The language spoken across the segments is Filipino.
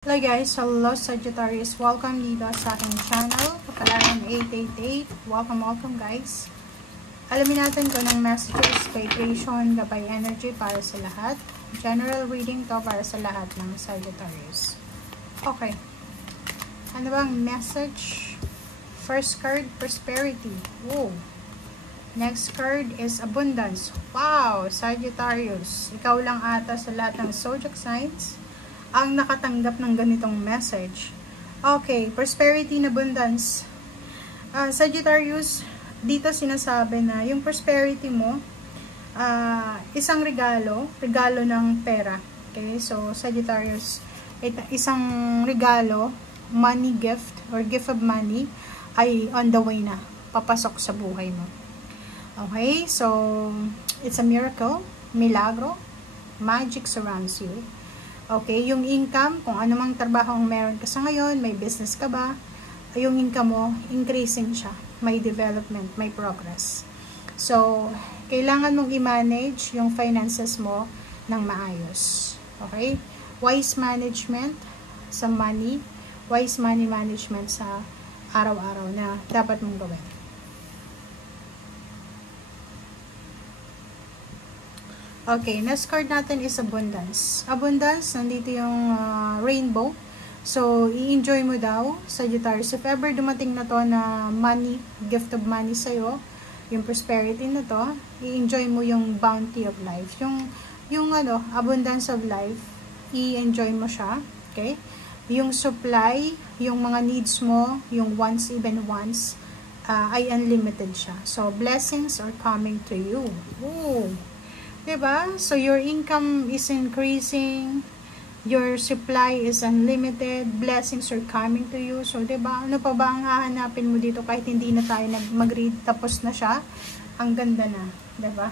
Hello guys, hello Sagittarius, welcome dito sa aking channel, Kapalaran 888, welcome guys. Alamin natin kung anong messages, vibration, gabay energy para sa lahat. General reading to para sa lahat ng Sagittarius. Okay, ano bang message? First card, prosperity. Whoa. Next card is abundance. Wow, Sagittarius, ikaw lang ata sa lahat ng zodiac signs ang nakatanggap ng ganitong message. Okay, prosperity and abundance. Sagittarius, dito sinasabi na yung prosperity mo, isang regalo ng pera. Okay, so Sagittarius, isang regalo, money gift or gift of money ay on the way na, papasok sa buhay mo. Okay, so it's a miracle, milagro, magic surrounds you. Okay, yung income, kung anumang trabaho ang meron ka sa ngayon, may business ka ba, yung income mo, increasing siya. May development, may progress. So, kailangan mong i-manage yung finances mo ng maayos. Okay? Wise management sa money, wise money management sa araw-araw na dapat mong gawin. Okay, next card natin is abundance. Abundance, nandito yung rainbow. So, i-enjoy mo daw, Sagittarius. If ever dumating na to na money, gift of money sa'yo, yung prosperity na to, i-enjoy mo yung bounty of life. Yung abundance of life, i-enjoy mo siya. Okay? Yung supply, yung mga needs mo, yung wants, even wants, ay unlimited siya. So, blessings are coming to you. Ooh! Diba? So, your income is increasing, your supply is unlimited, blessings are coming to you. So, diba? Ano pa ba ang hahanapin mo dito kahit hindi na tayo mag-read, tapos na siya? Ang ganda na. Diba?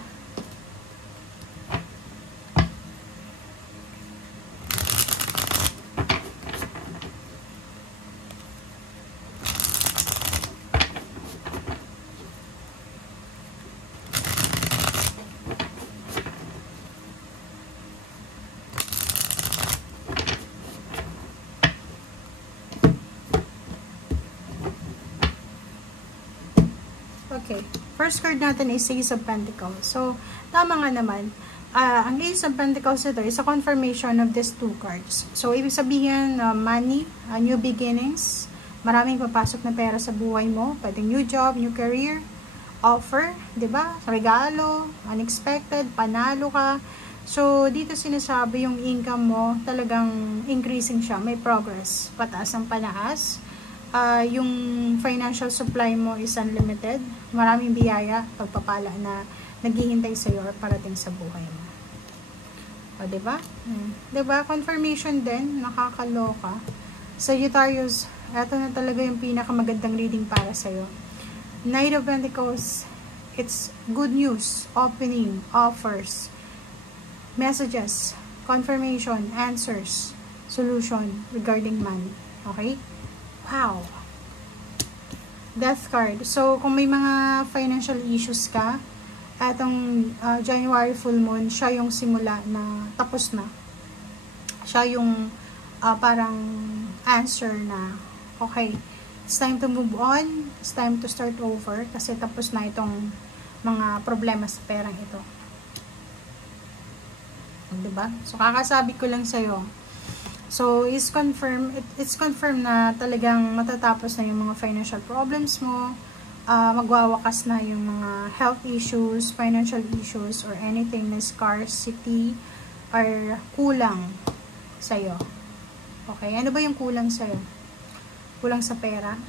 Okay, first card natin is Ace of Pentacles. So, tama nga naman. Ang Ace of Pentacles ito is a confirmation of these two cards. So, ibig sabihin, money, new beginnings, maraming papasok na pera sa buhay mo, pwedeng new job, new career, offer, diba? Regalo, unexpected, panalo ka. So, dito sinasabi yung income mo, talagang increasing siya, may progress, pataas ang panaas. Yung financial supply mo is unlimited. Maraming biyaya, pagpapala na naghihintay sa iyo at parating sa buhay mo. O, diba? Diba? Confirmation din, nakakaloka. Sagittarius, eto na talaga yung pinakamagandang reading para sa iyo. Knight of Pentacles, it's good news, opening, offers, messages, confirmation, answers, solution regarding money. Okay? Wow! Death card. So, kung may mga financial issues ka, etong January full moon, siya yung simula na tapos na. Siya yung parang answer na, okay, it's time to move on, it's time to start over, kasi tapos na itong mga problema sa perang ito. Diba? So, kakasabi ko lang sa'yo, so, it's confirmed na talagang matatapos na yung mga financial problems mo, magwawakas na yung mga health issues, financial issues, or anything na scarcity or kulang sa'yo. Okay, ano ba yung kulang sa'yo? Kulang sa pera?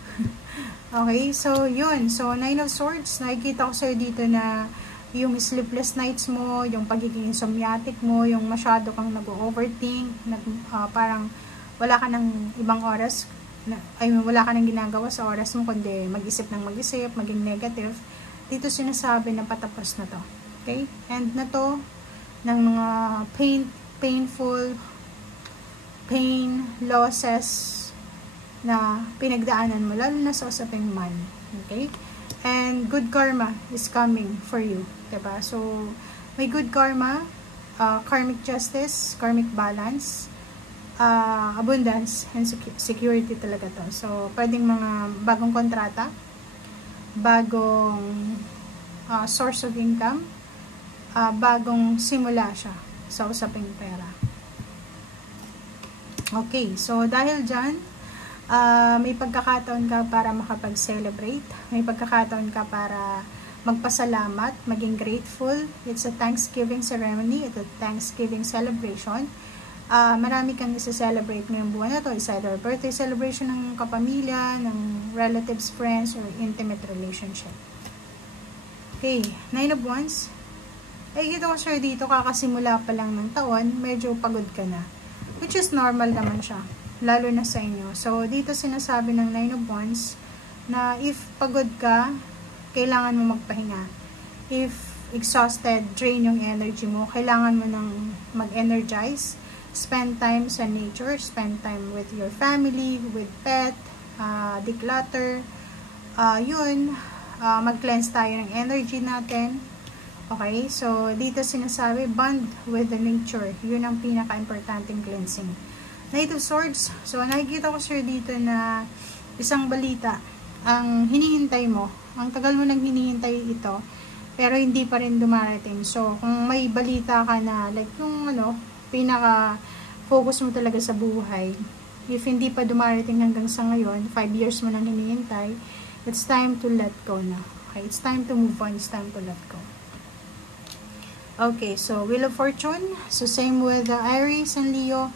Okay, so yun. So, Nine of Swords, nakikita ko sa'yo dito na yung sleepless nights mo, yung pagiging insomniatic mo, yung masyado kang nag-overthink, parang wala ka ng ibang oras, wala ka ng ginagawa sa oras mo, kundi mag-isip ng mag-isip, maging negative. Dito sinasabi na patapos na to. Okay? And na to, ng mga painful, losses na pinagdaanan mo, lalo na sa usaping money. Okay? And good karma is coming for you. Diba? So, may good karma, karmic justice, karmic balance, abundance and security talaga to. So, pwedeng mga bagong kontrata, bagong source of income, bagong simula siya sa usaping pera. Okay, so dahil dyan, may pagkakataon ka para makapag-celebrate, may pagkakataon ka para magpasalamat, maging grateful. It's a Thanksgiving ceremony, it's a Thanksgiving celebration. Marami kang isa-celebrate ngayong buwan na to. It's either birthday celebration ng kapamilya, ng relatives, friends, or intimate relationship. Okay, 9 of Wands. Ay, kita ko sir dito, kakasimula pa lang ng taon, medyo pagod ka na. Which is normal naman siya, lalo na sa inyo. So, dito sinasabi ng 9 of Wands na if pagod ka, kailangan mo magpahinga. If exhausted, drain yung energy mo, kailangan mo nang mag-energize. Spend time sa nature, spend time with your family, with pet, declutter, mag-cleanse tayo ng energy natin. Okay, so dito sinasabi, bond with the nature. Yun ang pinaka-importanting cleansing. Knight of Swords. So, nakikita ko sir dito na isang balita ang hinihintay mo. Ang tagal mo nang hinihintay ito, pero hindi pa rin dumarating. So, kung may balita ka na, like yung pinaka-focus mo talaga sa buhay, if hindi pa dumarating hanggang sa ngayon, 5 years mo nang hinihintay, it's time to let go na. Okay, it's time to move on, it's time to let go. Okay, so Wheel of Fortune. So same with Aries and Leo.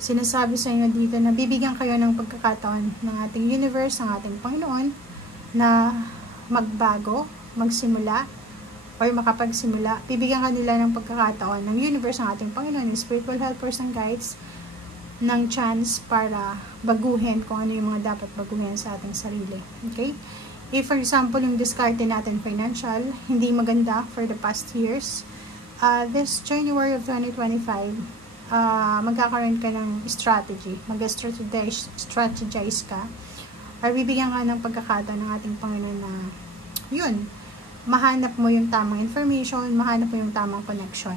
Sinasabi sa inyo dito na bibigyan kayo ng pagkakataon ng ating universe, ng ating Panginoon, na magbago, magsimula, or makapagsimula. Bibigyan kanila ng pagkakataon ng universe, ng ating Panginoon, yung spiritual helpers and guides, ng chance para baguhin kung ano yung mga dapat baguhin sa ating sarili. Okay? If for example, yung diskarte natin financial, hindi maganda for the past years, this January of 2025, magkakaroon ka ng strategy, mag-strategize ka, or bibigyan ka ng pagkakataon ng ating Panginoon na, yun, mahanap mo yung tamang information, mahanap mo yung tamang connection.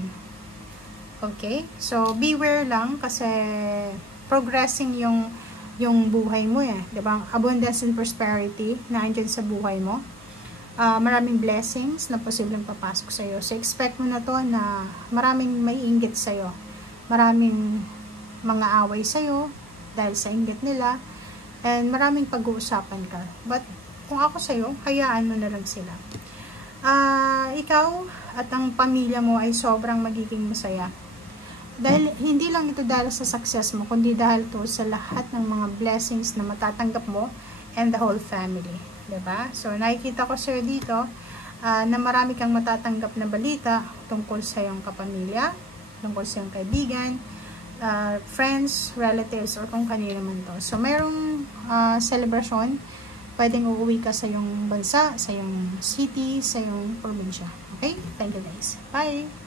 Okay? So, beware lang kasi progressing yung buhay mo eh. Diba? Abundance and prosperity na andyan sa buhay mo. Maraming blessings na posibleng papasok sa'yo. So, expect mo na to na maraming may inggit sa'yo. Maraming mga away sa'yo dahil sa inggit nila. And maraming pag-uusapan ka. But, kung ako sa'yo, hayaan mo na lang sila. Ikaw at ang pamilya mo ay sobrang magiging masaya. Dahil, hindi lang ito dahil sa success mo, kundi dahil to sa lahat ng mga blessings na matatanggap mo and the whole family. Diba? So, nakikita ko sir dito na marami kang matatanggap na balita tungkol sa iyong kapamilya, tungkol sa iyong kaibigan, friends, relatives, or kung kanino man to. So, merong celebration, pwedeng uuwi ka sa iyong bansa, sa iyong city, sa iyong probinsya. Okay? Thank you guys. Bye!